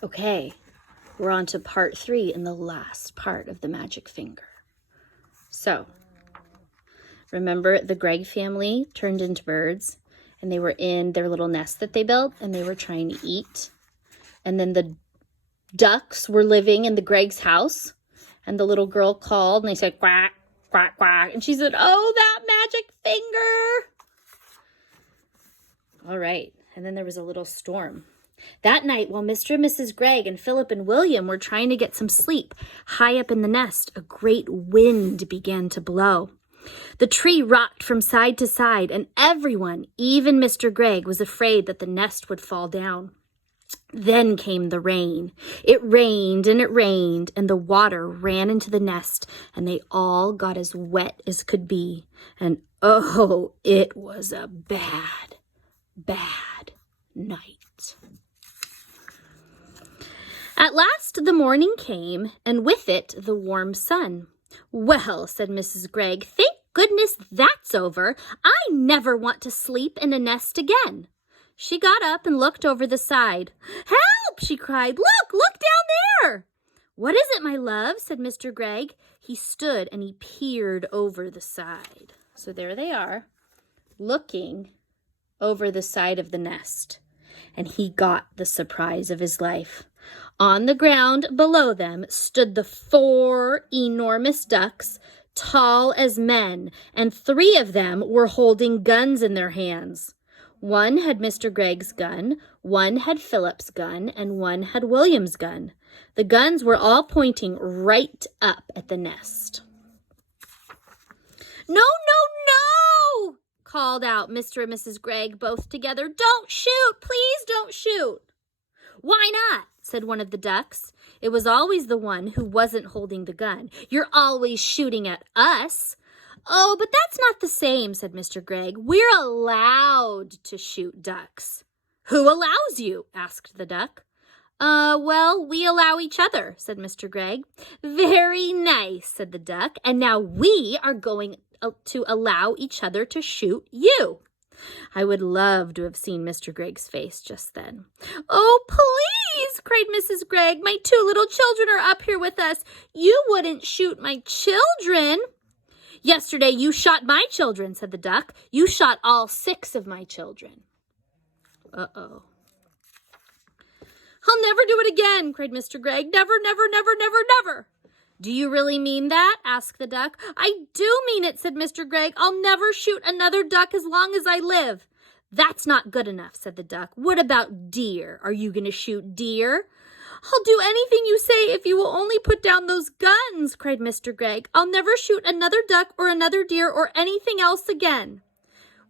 Okay, we're on to part 3 and the last part of the magic finger. So, remember the Gregg family turned into birds and they were in their little nest that they built and they were trying to eat. And then the ducks were living in the Gregg's house and the little girl called and they said, quack, quack, quack. And she said, oh, that magic finger. All right. And then there was a little storm. That night, while Mr. and Mrs. Gregg and Philip and William were trying to get some sleep, high up in the nest, a great wind began to blow. The tree rocked from side to side, and everyone, even Mr. Gregg, was afraid that the nest would fall down. Then came the rain. It rained, and the water ran into the nest, and they all got as wet as could be. And oh, it was a bad, bad night. At last the morning came, and with it the warm sun. Well, said Mrs. Gregg, thank goodness that's over. I never want to sleep in a nest again. She got up and looked over the side. Help! She cried. Look down there! What is it, my love? Said Mr. Gregg. He stood and he peered over the side. So there they are, looking over the side of the nest. And he got the surprise of his life. On the ground below them stood the 4 enormous ducks, tall as men, and 3 of them were holding guns in their hands. One had Mr. Gregg's gun, one had Philip's gun, and one had William's gun. The guns were all pointing right up at the nest. No, called out Mr. and Mrs. Gregg both together. Don't shoot! Please don't shoot! Why not? Said one of the ducks. It was always the one who wasn't holding the gun. You're always shooting at us. Oh, but that's not the same, said Mr. Gregg. We're allowed to shoot ducks. Who allows you? Asked the duck. Well, we allow each other, said Mr. Gregg. Very nice, said the duck. And now we are going to allow each other to shoot you. I would love to have seen Mr. Gregg's face just then. Oh, please, cried Mrs. Gregg. My 2 little children are up here with us. You wouldn't shoot my children. Yesterday you shot my children, said the duck. You shot all 6 of my children. Uh-oh. I'll never do it again, cried Mr. Gregg. Never, never, never, never, never. Do you really mean that? Asked the duck. I do mean it, said Mr. Gregg. I'll never shoot another duck as long as I live. That's not good enough, said the duck. What about deer? Are you going to shoot deer? I'll do anything you say if you will only put down those guns, cried Mr. Gregg. I'll never shoot another duck or another deer or anything else again.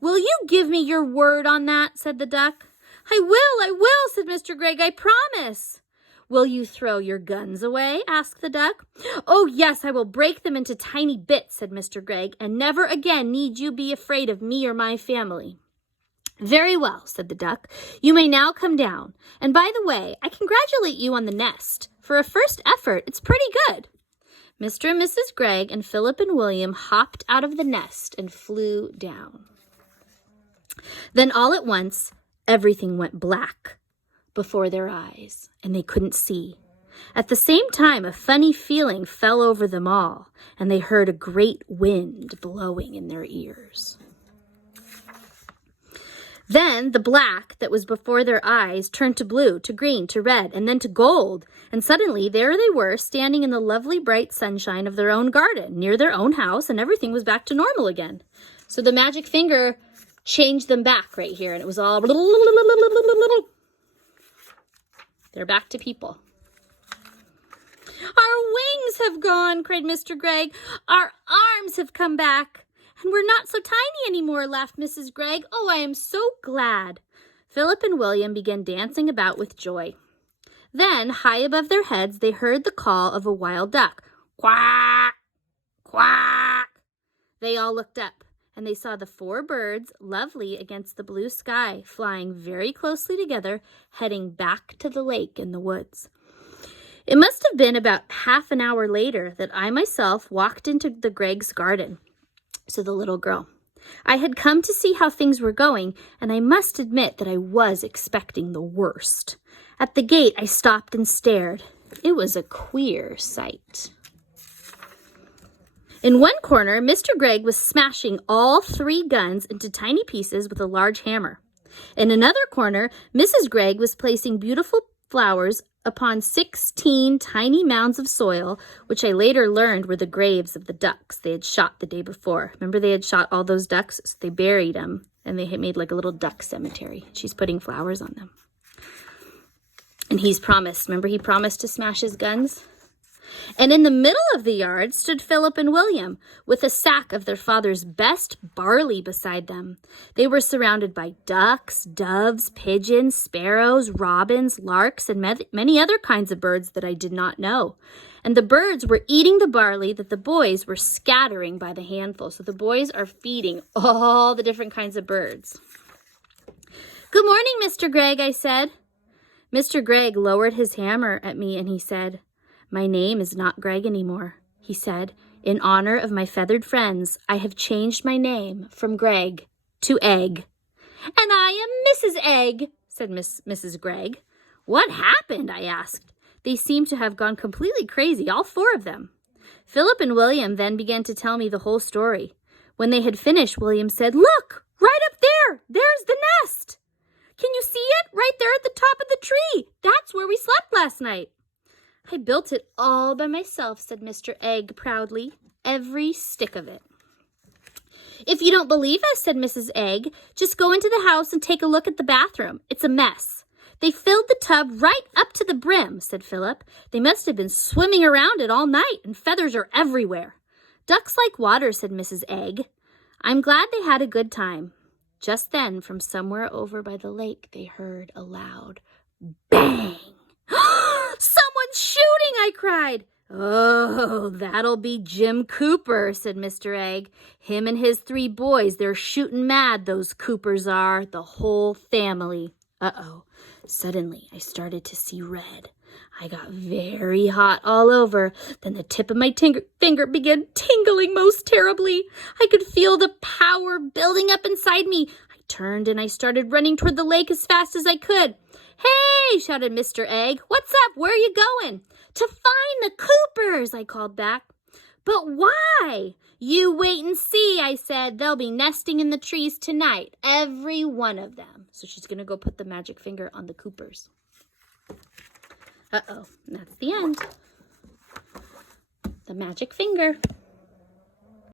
Will you give me your word on that? Said the duck. I will, said Mr. Gregg. I promise. Will you throw your guns away? Asked the duck. Oh, yes, I will break them into tiny bits, said Mr. Gregg, and never again need you be afraid of me or my family. Very well, said the duck. You may now come down. And by the way, I congratulate you on the nest. For a first effort, it's pretty good. Mr. and Mrs. Gregg and Philip and William hopped out of the nest and flew down. Then all at once, everything went black before their eyes, and they couldn't see. At the same time, a funny feeling fell over them all, and they heard a great wind blowing in their ears. Then the black that was before their eyes turned to blue, to green, to red, and then to gold, and suddenly there they were, standing in the lovely bright sunshine of their own garden, near their own house, and everything was back to normal again. So the magic finger changed them back right here, and it was all... They're back to people. Our wings have gone, cried Mr. Gregg. Our arms have come back. And we're not so tiny anymore, laughed Mrs. Gregg. Oh, I am so glad. Philip and William began dancing about with joy. Then, high above their heads, they heard the call of a wild duck. Quack! Quack! They all looked up, and they saw the 4 birds, lovely against the blue sky, flying very closely together, heading back to the lake in the woods. It must have been about half an hour later that I myself walked into the Gregg's garden. So the little girl. I had come to see how things were going, and I must admit that I was expecting the worst. At the gate, I stopped and stared. It was a queer sight. In one corner, Mr. Gregg was smashing all 3 guns into tiny pieces with a large hammer. In another corner, Mrs. Gregg was placing beautiful flowers upon 16 tiny mounds of soil, which I later learned were the graves of the ducks they had shot the day before. Remember, they had shot all those ducks, so they buried them, and they had made like a little duck cemetery. She's putting flowers on them. And he promised to smash his guns? And in the middle of the yard stood Philip and William, with a sack of their father's best barley beside them. They were surrounded by ducks, doves, pigeons, sparrows, robins, larks, and many other kinds of birds that I did not know. And the birds were eating the barley that the boys were scattering by the handful. So the boys are feeding all the different kinds of birds. "Good morning, Mr. Gregg," I said. Mr. Gregg lowered his hammer at me and he said, "My name is not Gregg anymore," he said. "In honor of my feathered friends, I have changed my name from Gregg to Egg." "And I am Mrs. Egg," said Mrs. Gregg. "What happened?" I asked. They seemed to have gone completely crazy, all 4 of them. Philip and William then began to tell me the whole story. When they had finished, William said, "Look, right up there, there's the nest. Can you see it? Right there at the top of the tree. That's where we slept last night." "I built it all by myself," said Mr. Egg proudly. "Every stick of it." "If you don't believe us," said Mrs. Egg, "just go into the house and take a look at the bathroom. It's a mess." "They filled the tub right up to the brim," said Philip. "They must have been swimming around it all night, and feathers are everywhere." "Ducks like water," said Mrs. Egg. "I'm glad they had a good time." Just then, from somewhere over by the lake, they heard a loud bang. "Someone's shooting!" I cried. "Oh, that'll be Jim Cooper," said Mr. Egg. "Him and his 3 boys, they're shooting mad, those Coopers are, the whole family." Uh-oh. Suddenly, I started to see red. I got very hot all over. Then the tip of my finger began tingling most terribly. I could feel the power building up inside me. I turned and I started running toward the lake as fast as I could. "Hey!" shouted Mr. Egg. "What's up? Where are you going?" "To find the Coopers," I called back. "But why?" "You wait and see," I said. "They'll be nesting in the trees tonight, every one of them." So she's going to go put the magic finger on the Coopers. Uh-oh, and that's the end. The magic finger.